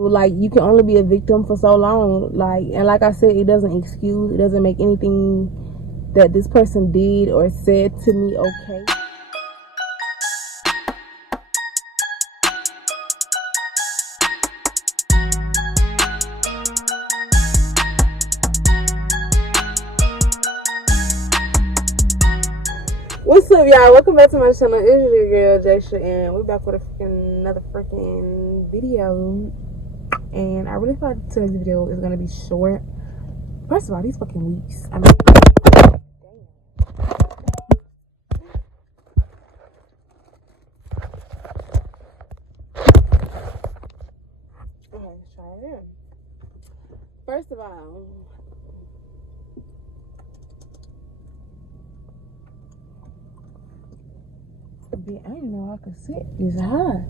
Like, you can only be a victim for so long. Like, and like I said, it doesn't excuse, it doesn't make anything that this person did or said to me okay. What's up, y'all? Welcome back to my channel. It's your girl Jaysha, and we're back with another freaking video. And I really thought today's video is gonna be short. First of all, these fucking weeks. I mean, okay, let's try it again. First of all, I didn't know I could sit this high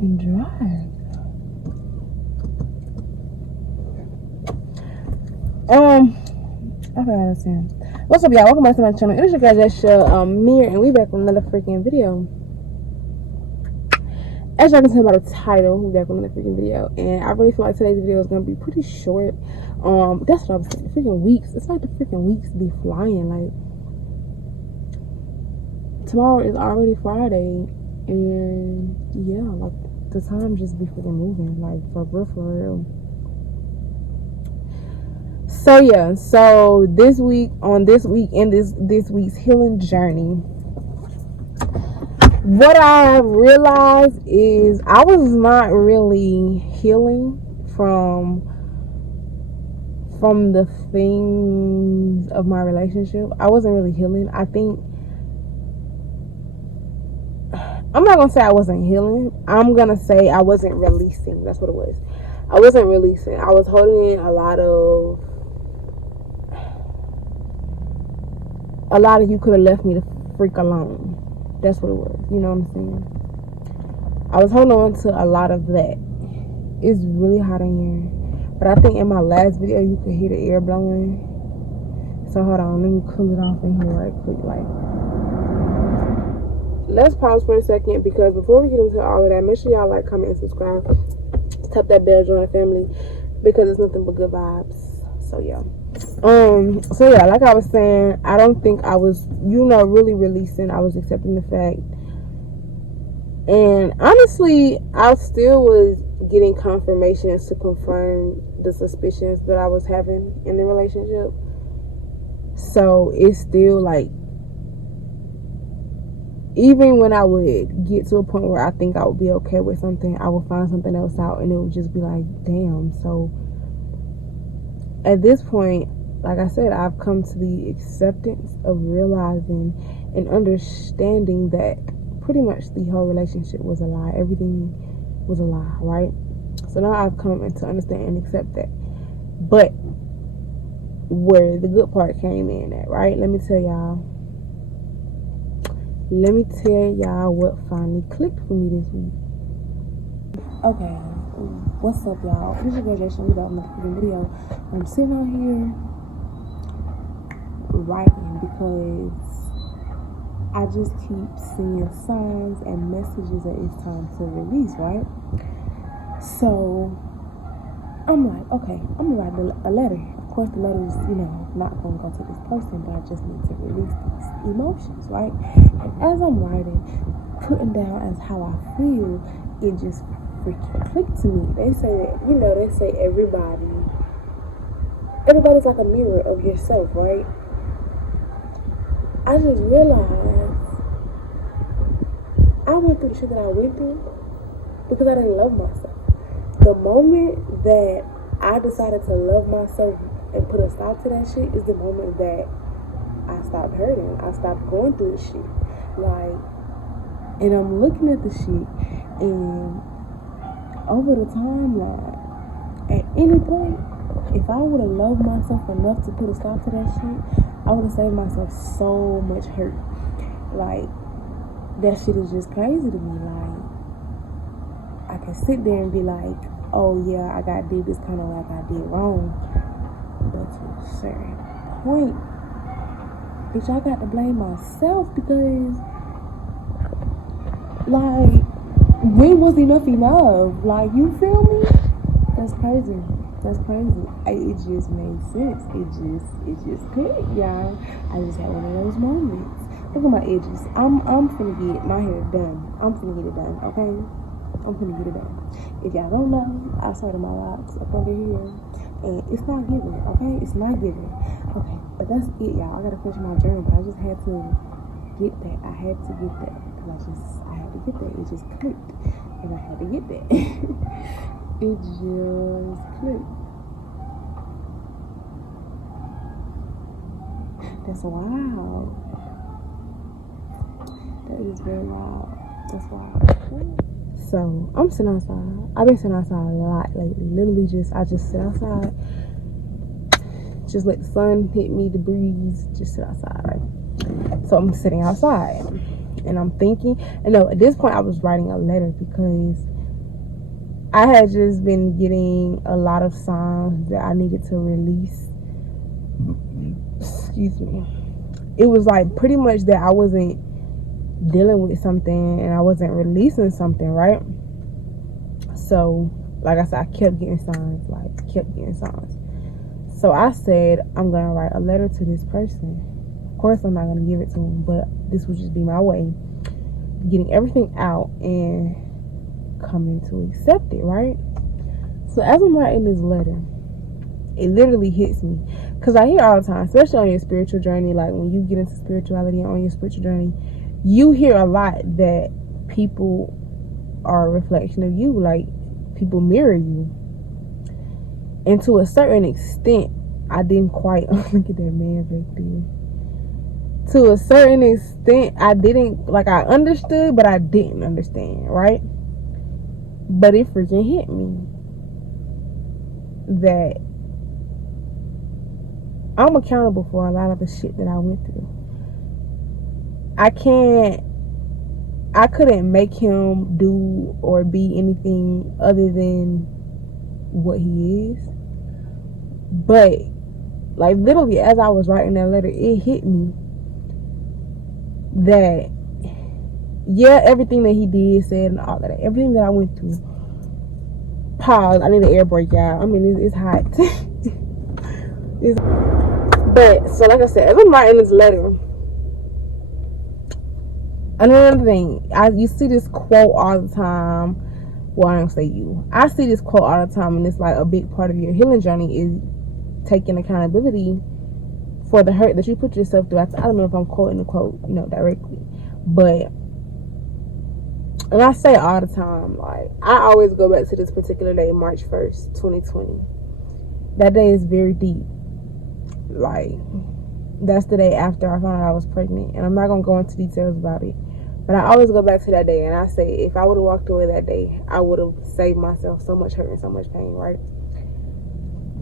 and drive. I forgot to say. What's up, y'all? Welcome back to my channel. It is your guys, Jaysha, Mir, and we back with another freaking video. As y'all can tell by the title, we back with another freaking video, and I really feel like today's video is gonna be pretty short. That's what I was saying. Freaking weeks. It's like the freaking weeks be flying. Like, tomorrow is already Friday, and yeah, like the time just be freaking moving, like for real. So yeah, so this week's healing journey, what I realized is I was not really healing from the things of my relationship. I wasn't really healing. I think I'm not gonna say I wasn't healing. I'm gonna say I wasn't releasing. That's what it was. I wasn't releasing. I was holding in a lot of you could have left me the freak alone. That's what it was. You know what I'm saying? I was holding on to a lot of that. It's really hot in here. But I think in my last video you could hear the air blowing. So hold on, let me cool it off in here right quick. Like, let's pause for a second, because before we get into all of that, make sure y'all like, comment, and subscribe. Tap that bell, join the family, because it's nothing but good vibes. So yeah. Like I was saying, I don't think I was, really releasing. I was accepting the fact. And honestly, I still was getting confirmations to confirm the suspicions that I was having in the relationship. So it's still like, even when I would get to a point where I think I would be okay with something, I would find something else out, and it would just be like, damn. So at this point, like I said, I've come to the acceptance of realizing and understanding that pretty much the whole relationship was a lie. Everything was a lie, right? So now I've come to understand and accept that. But where the good part came in at, right? Let me tell y'all what finally clicked for me this week. Okay, what's up, y'all? This is your girl Jaysha. We got another freaking video. I'm sitting on here writing because I just keep seeing signs and messages that it's time to release, right? So I'm like, okay, I'm gonna write a letter. Of course, the letter is, not gonna go to this person, but I just need to release these emotions, right? And as I'm writing, putting down as how I feel, it just freaking clicked to me. They say that, they say everybody's like a mirror of yourself, right? I just realized I went through the shit that I went through because I didn't love myself. The moment that I decided to love myself and put a stop to that shit is the moment that I stopped hurting. I stopped going through the shit. Like, and I'm looking at the shit, and over the timeline, at any point, if I would have loved myself enough to put a stop to that shit, I would have saved myself so much hurt. Like, that shit is just crazy to me. Like, I can sit there and be like, oh yeah, I got did this kind of like I did wrong. But to a certain point, bitch, I got to blame myself, because like, when was enough enough? Like, you feel me? That's crazy. That's crazy. It just made sense. It just clicked, y'all. I just had one of those moments. Look at my edges. I'm finna get my hair done. I'm finna get it done, okay? I'm finna get it done. If y'all don't know, I started my locks up under here. And it's not giving, okay? It's not giving. Okay, but that's it, y'all. I gotta finish my journey, but I just had to get that. I had to get that. Because I had to get that. It just clicked. And I had to get that. It just clicked. That's wild. That is very wild. That's wild. So I'm sitting outside. I've been sitting outside a lot lately. Literally I just sit outside. Just let the sun hit me, the breeze, just sit outside, right? So I'm sitting outside and I'm thinking, and no, at this point I was writing a letter because I had just been getting a lot of songs that I needed to release. Excuse me. It was like pretty much that I wasn't dealing with something and I wasn't releasing something, right? So, like I said, I kept getting signs. So I said, I'm going to write a letter to this person. Of course, I'm not going to give it to him, but this would just be my way of getting everything out and coming to accept it, right? So as I'm writing this letter, it literally hits me. Because I hear all the time, especially on your spiritual journey, like when you get into spirituality and on your spiritual journey, you hear a lot that people are a reflection of you, like people mirror you. And to a certain extent, I didn't quite look at that man back there. To a certain extent, I didn't, like, I understood, but I didn't understand, right? But it freaking hit me that I'm accountable for a lot of the shit that I went through. I couldn't make him do or be anything other than what he is. But, like, literally, as I was writing that letter, it hit me that, yeah, everything that he did, said, and all of that, everything that I went through. Pause. I need an air break, y'all. I mean, it's hot. But, so like I said, as I'm writing this letter, another thing, you see this quote all the time. Well, I don't say you. I see this quote all the time, and it's like a big part of your healing journey is taking accountability for the hurt that you put yourself through. I don't know if I'm quoting the quote, directly, but, and I say all the time, like, I always go back to this particular day, March 1st, 2020. That day is very deep. Like, that's the day after I found out I was pregnant, and I'm not gonna go into details about it, but I always go back to that day, and I say, if I would have walked away that day, I would have saved myself so much hurt and so much pain, right?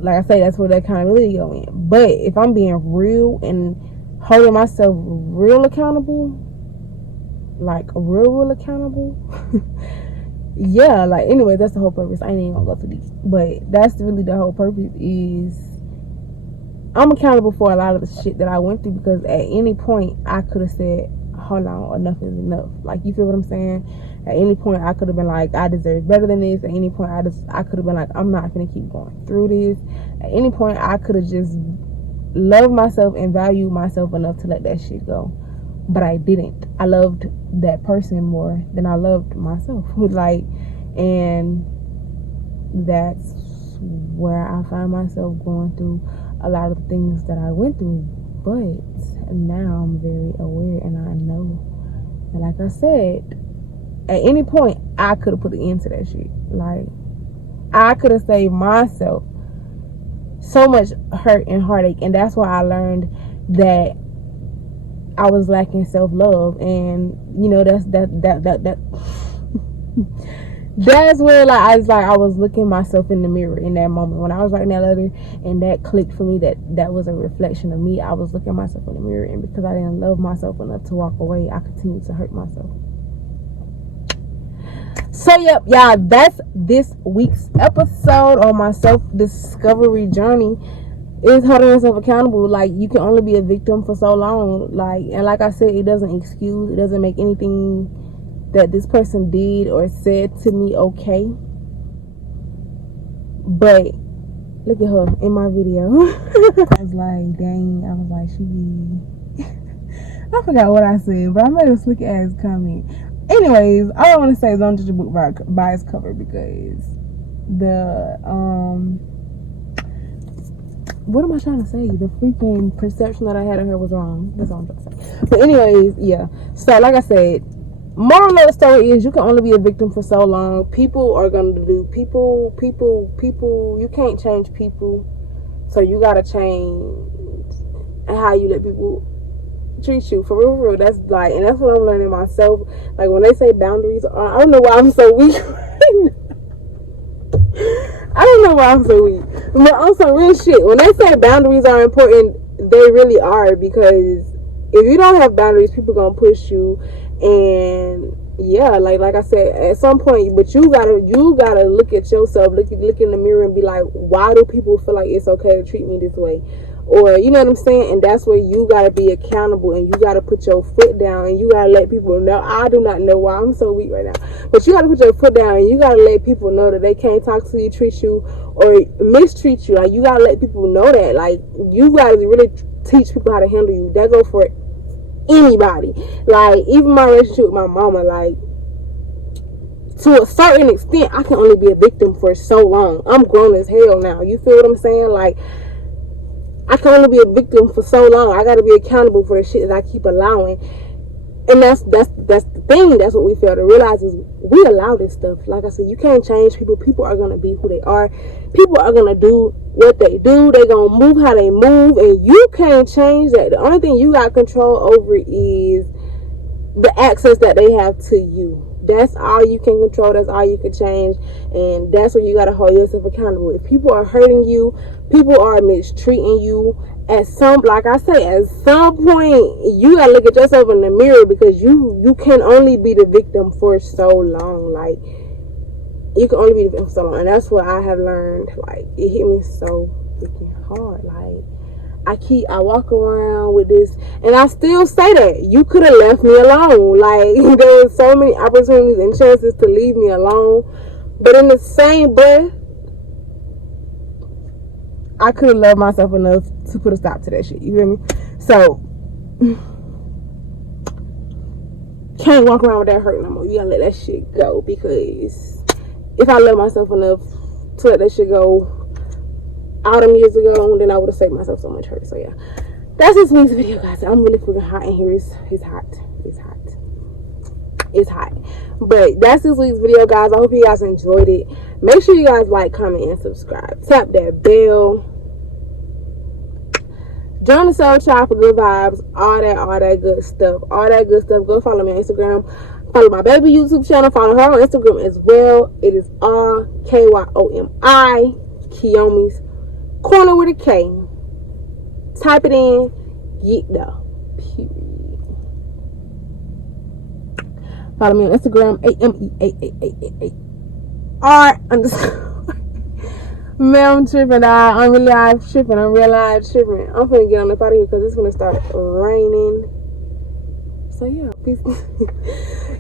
Like I say, that's where the accountability go in. But if I'm being real and holding myself real accountable, like real accountable, yeah, like, anyway, that's the whole purpose. I ain't even gonna go through these, but that's really the whole purpose is I'm accountable for a lot of the shit that I went through, because at any point I could have said, hold on, enough is enough. Like, you feel what I'm saying? At any point I could have been like, I deserve better than this. At any point I could have been like, I'm not gonna keep going through this. At any point I could have just loved myself and valued myself enough to let that shit go. But I didn't. I loved that person more than I loved myself. Like, and that's where I find myself going through a lot of the things that I went through. But now I'm very aware, and I know that, like I said, at any point I could have put an end to that shit. Like, I could have saved myself so much hurt and heartache, and that's why I learned that I was lacking self-love. And that's where, like, I was looking myself in the mirror in that moment when I was writing that letter, and that clicked for me that was a reflection of me. I was looking myself in the mirror, and because I didn't love myself enough to walk away, I continued to hurt myself. So, yep, y'all, that's this week's episode on my self-discovery journey. Is holding yourself accountable. Like, you can only be a victim for so long. Like, and like I said, it doesn't excuse, it doesn't make anything that this person did or said to me okay. But look at her in my video. I was like, dang, I was like, she be... I forgot what I said, but I made a slick ass comment. Anyways, all I want to say is don't judge a book by its cover, because the what am I trying to say? The freaking perception that I had of her was wrong. That's all I'm trying to say. But anyways, yeah. So like I said, moral of the story is you can only be a victim for so long. People are gonna do people. You can't change people, so you gotta change how you let people treat you. For real. That's like, and that's what I'm learning myself. Like when they say boundaries, I don't know why I'm so weak. I don't know why I'm so weak, but on some real shit, when they say boundaries are important, they really are, because if you don't have boundaries, people gonna push you. And yeah, like I said, at some point, but you gotta look at yourself, look in the mirror and be like, why do people feel like it's okay to treat me this way? Or, you know what I'm saying? And that's where you gotta be accountable, and you gotta put your foot down, and you gotta let people know. I do not know why I'm so weak right now, but you gotta put your foot down, and you gotta let people know that they can't talk to you, treat you, or mistreat you. Like, you gotta let people know that. Like, you gotta really teach people how to handle you. That go for anybody. Like, even my relationship with my mama, like, to a certain extent, I can only be a victim for so long. I'm grown as hell now. You feel what I'm saying? Like, I can only be a victim for so long. I gotta be accountable for the shit that I keep allowing. And that's the thing. That's what we fail to realize, is we allow this stuff. Like I said, you can't change people. People are gonna be who they are. People are gonna do what they do. They gonna move how they move, and you can't change that. The only thing you got control over is the access that they have to you. That's all you can control. That's all you can change. And that's where you got to hold yourself accountable. If people are hurting you, people are mistreating you, at some, like I say, at some point, you got to look at yourself in the mirror, because you can only be the victim for so long. Like, you can only be the victim for so long. And that's what I have learned. Like, it hit me so freaking hard. Like, I walk around with this, and I still say that you could have left me alone. Like, there were so many opportunities and chances to leave me alone, but in the same breath, I could have loved myself enough to put a stop to that shit. You feel me? So, can't walk around with that hurt no more. You gotta let that shit go, because if I love myself enough to let that shit go all them years ago, then I would have saved myself so much hurt. So yeah, that's this week's video, guys. I'm really freaking hot in here. It's hot. But that's this week's video, guys. I hope you guys enjoyed it. Make sure you guys like, comment, and subscribe. Tap that bell. Join the Soul Tribe for good vibes. All that good stuff. Go follow me on Instagram. Follow my baby YouTube channel. Follow her on Instagram as well. It is RKYOMI, Kiyomi's Corner with a K. Type it in. Get the period. Follow me on Instagram. AMEAAAAR_. Man, I'm tripping. I'm real live tripping. I'm finna get on up out of here, because it's gonna start raining. So yeah, peace.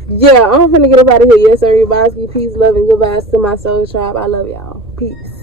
Yeah, I'm finna get up out of here. Yes, everybody. Peace, love, and goodbyes to my soul tribe. I love y'all. Peace.